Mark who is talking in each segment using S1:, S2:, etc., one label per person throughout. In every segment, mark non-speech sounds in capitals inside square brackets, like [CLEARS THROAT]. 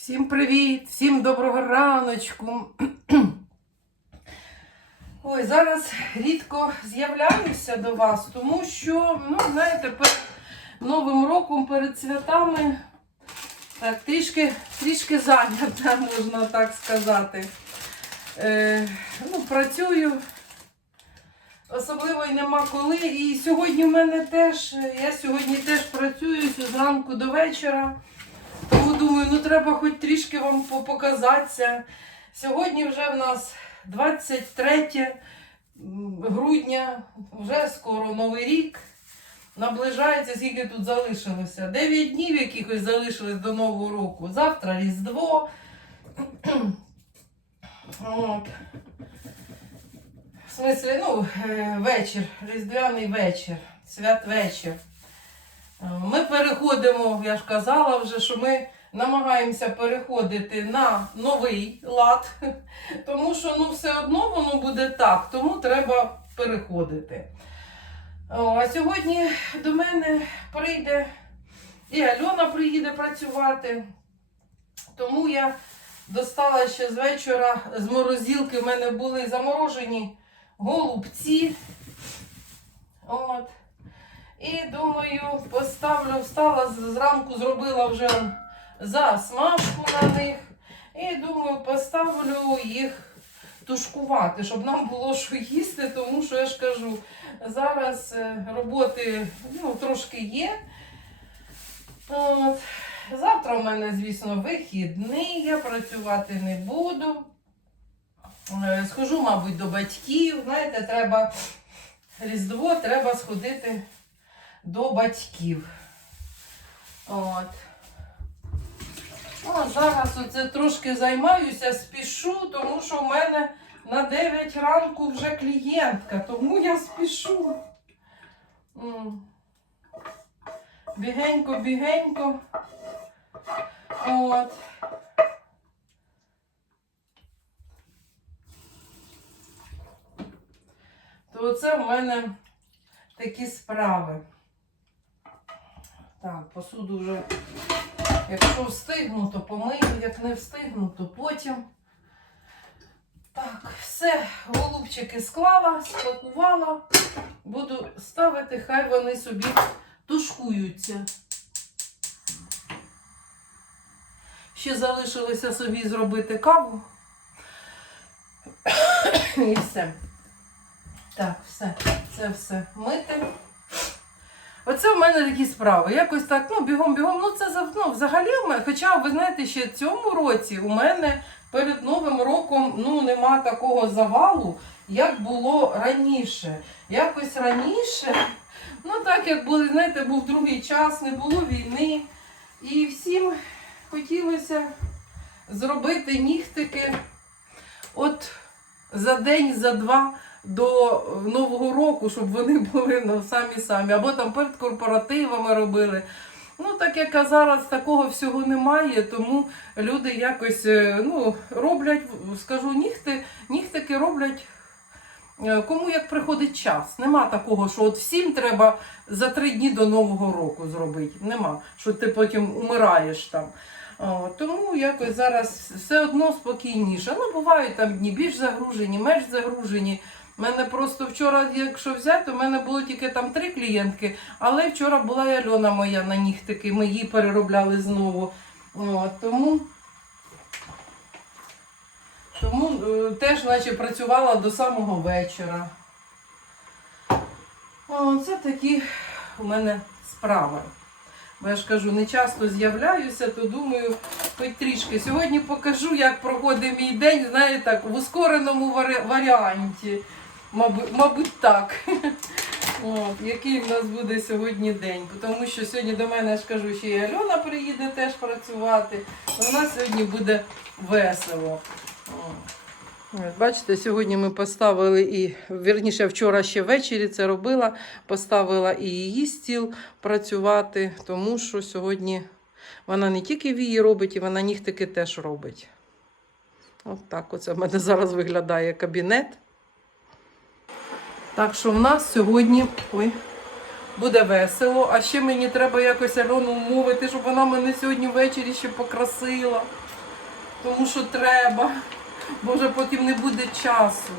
S1: Всім привіт, всім доброго раночку. [CLEARS THROAT] Ой, зараз рідко з'являюся до вас, тому що, ну, знаєте, перед Новим роком, перед святами, так, трішки, трішки зайнята, [LAUGHS] можна так сказати. Е, ну, працюю, особливо й нема коли. І сьогодні в мене теж, я сьогодні теж працюю зранку до вечора. Думаю, ну треба хоч трішки вам показатися. Сьогодні вже в нас 23 грудня, вже скоро Новий рік. Наближається, скільки тут залишилося. 9 днів якихось залишилось до Нового року. Завтра Різдво. [CLEARS THROAT] От. В смислі, ну, е, вечір, різдвяний вечір, святвечір. Е, Ми переходимо, я ж казала вже, що ми намагаємося переходити на новий лад, [LAUGHS] тому що ну, все одно воно буде так, тому треба переходити. О, сьогодні до мене прийде і Альона приїде працювати, тому я достала ще з вечора з морозилки. В мене були заморожені голубці. От. І думаю, поставлю, встала зранку, зробила вже засмажку на них. І думаю, поставлю їх тушкувати, щоб нам було що їсти, тому що я ж кажу, зараз е, роботи ну, трошки є. От. Завтра в мене, звісно, вихідний, я працювати не буду. Е, Схожу, мабуть, до батьків. Знаєте, треба Різдво, треба сходити до батьків. От. А зараз оце трошки займаюся, спішу, тому що в мене на 9 ранку вже клієнтка, тому я спішу. Бігенько, бігенько. От. То оце в мене такі справи. Так, посуду вже, якщо встигну, то помию, як не встигну, то потім. Так, все, голубчики склала, спакувала. Буду ставити, хай вони собі тушкуються. Ще залишилося собі зробити каву. [COUGHS] І все. Так, все, це все мити. Оце в мене такі справи. Якось так, ну, бігом-бігом. Ну, це ну, взагалі, хоча, ви знаєте, ще цьому році у мене перед Новим роком ну, нема такого завалу, як було раніше. Якось раніше, ну так як були, знаєте, був другий час, не було війни. І всім хотілося зробити нігтики от за день, за два до Нового року, щоб вони [LAUGHS] були ну, самі-самі, або там перед корпоративами робили. Ну, так як зараз такого всього немає, тому люди якось е, ну, роблять, скажу, нігти, нігтики роблять. е, Кому як приходить час. Нема такого, що от всім треба за три дні до Нового року зробити. Нема, що ти потім умираєш там. О, тому якось зараз все одно спокійніше. Ну, бувають там дні більш загружені, менш загружені. У мене просто вчора, якщо взяти, у мене було тільки там три клієнтки, але вчора була і Альона моя на нігтики, ми її переробляли знову. От, тому тому е, теж наче працювала до самого вечора. Це такі у мене справи. Бо я ж кажу, не часто з'являюся, то думаю, хоч трішки. Сьогодні покажу, як проходить мій день, знаєте, так, в ускореному варі- варіанті. Мабуть, мабуть, так. [LAUGHS] От, який в нас буде сьогодні день. Тому що сьогодні до мене я ж кажу, ще і Альона приїде теж працювати. У нас сьогодні буде весело. Бачите, сьогодні ми поставили і, вірніше, вчора ще ввечері це робила, поставила і її стіл працювати, тому що сьогодні вона не тільки вії робить, і вона нігтики теж робить. От так оце в мене зараз виглядає кабінет. Так що в нас сьогодні. Ой, буде весело. А ще мені треба якось Альону умовити, щоб вона мене сьогодні ввечері ще покрасила. Тому що треба, бо вже потім не буде часу.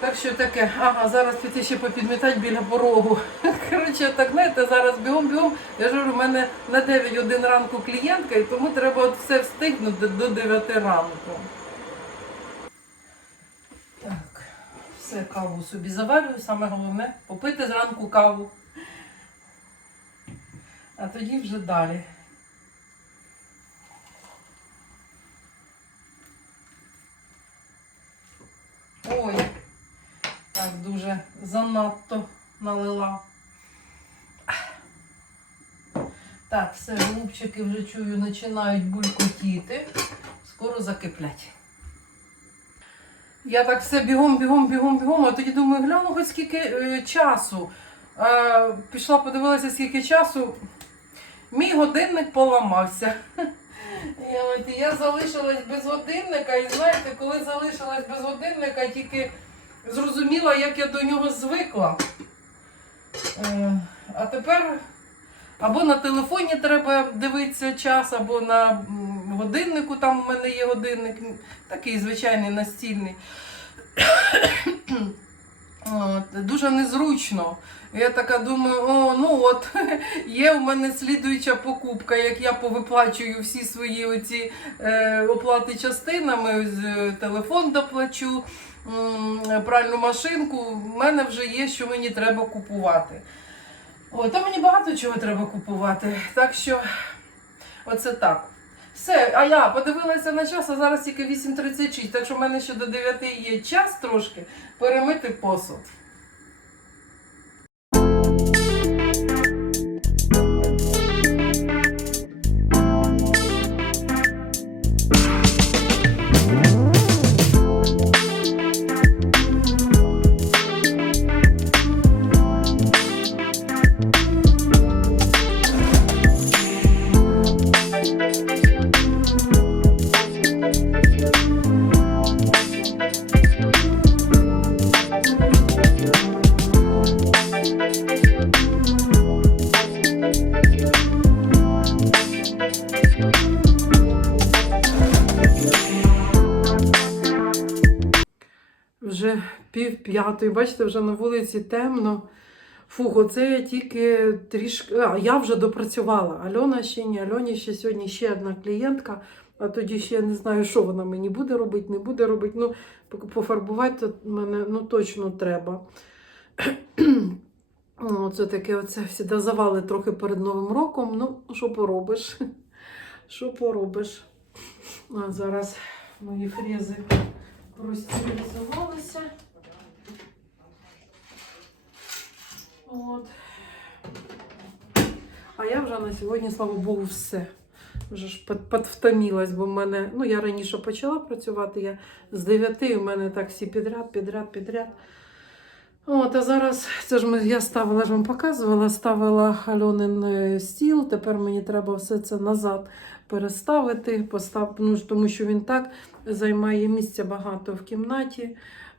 S1: Так що таке, ага, зараз піти ще попідмітати біля порогу. [LAUGHS] Коротше, так знаєте, зараз бігом-бігом. Я ж говорю, у мене на 9 один ранку клієнтка, і тому треба от все встигнути до 9 ранку. Так, все, каву собі заварюю, саме головне попити зранку каву. А тоді вже далі. Ой, так дуже занадто налила. Так, все, голубчики вже чую, починають булькотіти. Скоро закиплять. Я так все бігом, бігом, бігом, бігом, а тоді думаю, гляну хоч скільки е, часу. Е, пішла, подивилася, скільки часу. Мій годинник поламався. [LAUGHS] От я залишилась без годинника, і знаєте, коли залишилась без годинника, тільки зрозуміла, як я до нього звикла. Е, А тепер або на телефоні треба дивитися час, або на годиннику, там у мене є годинник, такий звичайний настільний. От, дуже незручно. Я така думаю, о, ну от [LAUGHS] є у мене слідуюча покупка, як я повиплачую всі свої оці е, оплати частинами, е, телефон доплачу, м, пральну машинку. в мене вже є, що мені треба купувати. Ой, та мені багато чого треба купувати. Так що, оце так. Все, а я подивилася на час, а зараз тільки 8.36, так що в мене ще до 9 є час трошки перемити посуд. Пів п'ятої, бачите, вже на вулиці темно. Фух, оце я тільки трішки. А, я вже допрацювала. Альона ще ні, Альоні ще сьогодні ще одна клієнтка, а тоді ще я не знаю, що вона мені буде робити, не буде робити. Ну, пофарбувати то мене ну, точно треба. [CLEARS THROAT] Оце таке оце всі завали трохи перед Новим роком. Ну, що поробиш? [LAUGHS] Що поробиш? А зараз мої фрези розстілізувалися. От. А я вже на сьогодні, слава Богу, все. Вже ж підвтомилась, бо в мене, ну я раніше почала працювати, я з 9 у мене так всі підряд, підряд, підряд. От, а зараз це ж ми, я ставила, ж вам показувала, ставила Альонин е, стіл. Тепер мені треба все це назад переставити, постав, ну, тому що він так займає місця багато в кімнаті.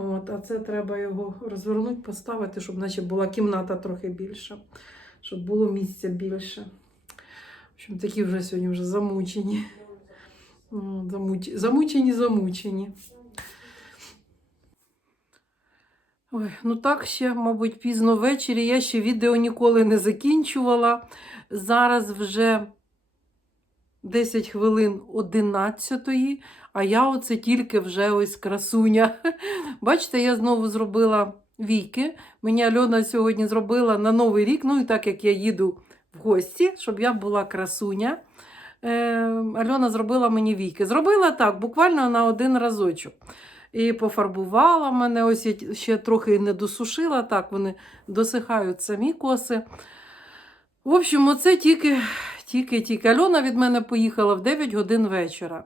S1: От, а це треба його розвернути, поставити, щоб наче була кімната трохи більша, щоб було місця більше. В общем, такі вже сьогодні вже замучені. Замучені, замучені. Ой, ну так ще, мабуть, пізно ввечері. Я ще відео ніколи не закінчувала. Зараз вже 10 хвилин 11 а я оце тільки вже ось красуня. [LAUGHS] Бачите, я знову зробила віки. Мені Альона сьогодні зробила на Новий рік, ну і так як я їду в гості, щоб я була красуня. Е, Альона зробила мені віки. Зробила так, буквально на один разочок. І пофарбувала мене, ось я ще трохи не досушила, так вони досихають самі коси. В общем, оце тільки, тільки, тільки. Альона від мене поїхала в 9 годин вечора.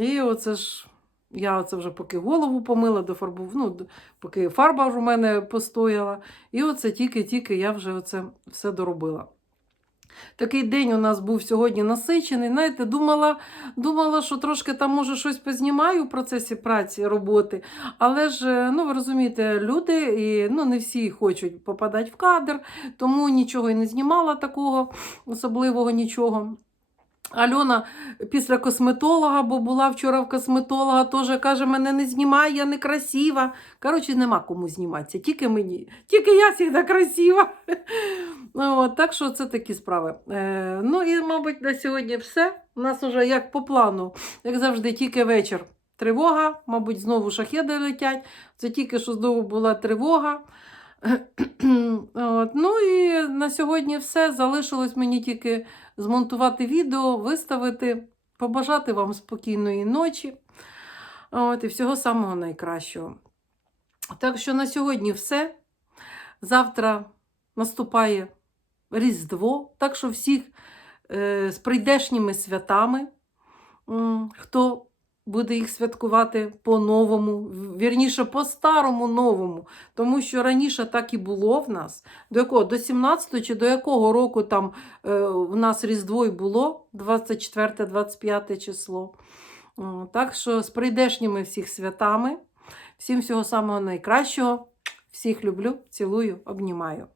S1: І оце ж я оце вже поки голову помила, дофарбувала, ну, поки фарба в мене постояла. І оце тільки-тільки я вже оце все доробила. Такий день у нас був сьогодні насичений. Знаєте, думала, думала, що трошки там може щось познімаю в процесі праці, роботи. Але ж, е, ну ви розумієте, люди і ну, не всі хочуть попадати в кадр, тому нічого і не знімала такого, особливого нічого. Альона після косметолога, бо була вчора в косметолога, теж каже, мене не знімай, я не красива. Коротше, нема кому зніматися, тільки мені. Тільки я завжди красива. От, так що це такі справи. Е, ну і, мабуть, на сьогодні все. У нас вже як по плану, як завжди, тільки вечір. Тривога, мабуть, знову шахеди летять. Це тільки що знову була тривога. От. Ну і на сьогодні все. Залишилось мені тільки змонтувати відео, виставити, побажати вам спокійної ночі. От, і всього самого найкращого. Так що на сьогодні все. Завтра наступає Різдво, так що всіх е, з прийдешніми святами, хто буде їх святкувати по-новому, вірніше, по-старому новому. Тому що раніше так і було в нас. До якого? До 17 чи до якого року там е, в нас Різдво й було 24-25 число. Так що з прийдешніми всіх святами. Всім всього самого найкращого. Всіх люблю, цілую, обнімаю.